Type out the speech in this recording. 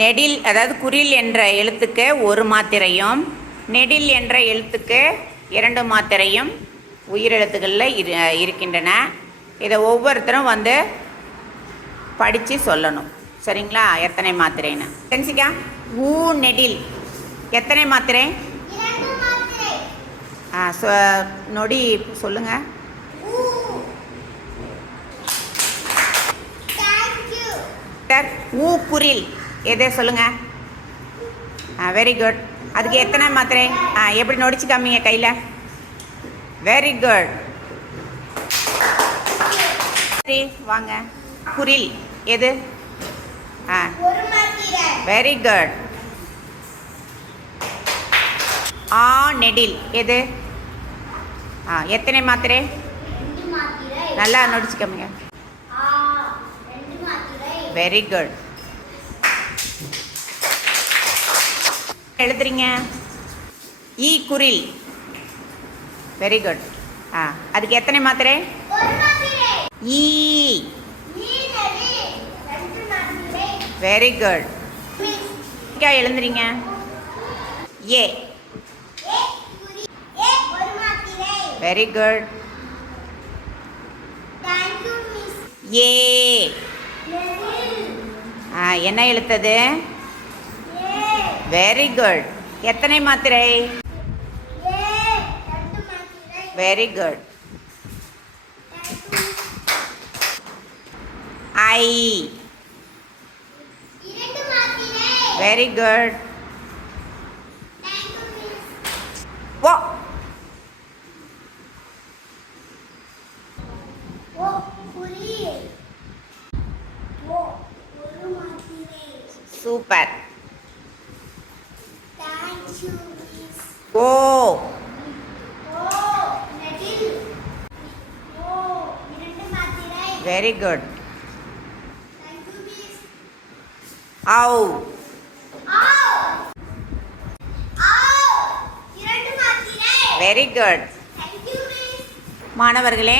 நெடில் அதாவது குறில் என்ற எழுத்துக்கு ஒரு மாத்திரையும் நெடில் என்ற எழுத்துக்கு இரண்டு மாத்திரையும் உயிரெழுத்துக்களில் இரு இருக்கின்றன. இதை ஒவ்வொருத்தரும் வந்து படித்து சொல்லணும். சரிங்களா? எத்தனை மாத்திரைன்னு. தெரிஞ்சிக்கா ஊ நெடில். எத்தனை மாத்திரை? ஆ சொ நொடி சொல்லுங்கள் டாக்டர் ஊ குரில் எதை சொல்லுங்க? வெரி குட் அதுக்கு எத்தனை மாத்திரை? ஆ எப்படி நொடிச்சு காமிங்க கையில்? வெரி குட் சரி வாங்க. குரில் எது? ஆ. வெரி குட் ஆ நெடில். எது? ஆ எத்தனை மாத்திரை? நல்லா நொடிச்சு காமிங்க. வெரி குட் எழுதுறீங்க? ஈ குரில். வெரி குட் ஆ அதுக்கு எத்தனை மாத்திரை? ஈ வெரி குட் எழுந்துறீங்க ஏ வெரி குட் ஏ என்ன எழுத்தது? வெரி குட் எத்தனை மாத்திரை? Very good I very good thank you miss ஓ ஓ குறி ஓ ஒரு மாத்திரை சூப்பர். ஓ. வெரி குட் ஔ வெரி குட் மாணவர்களே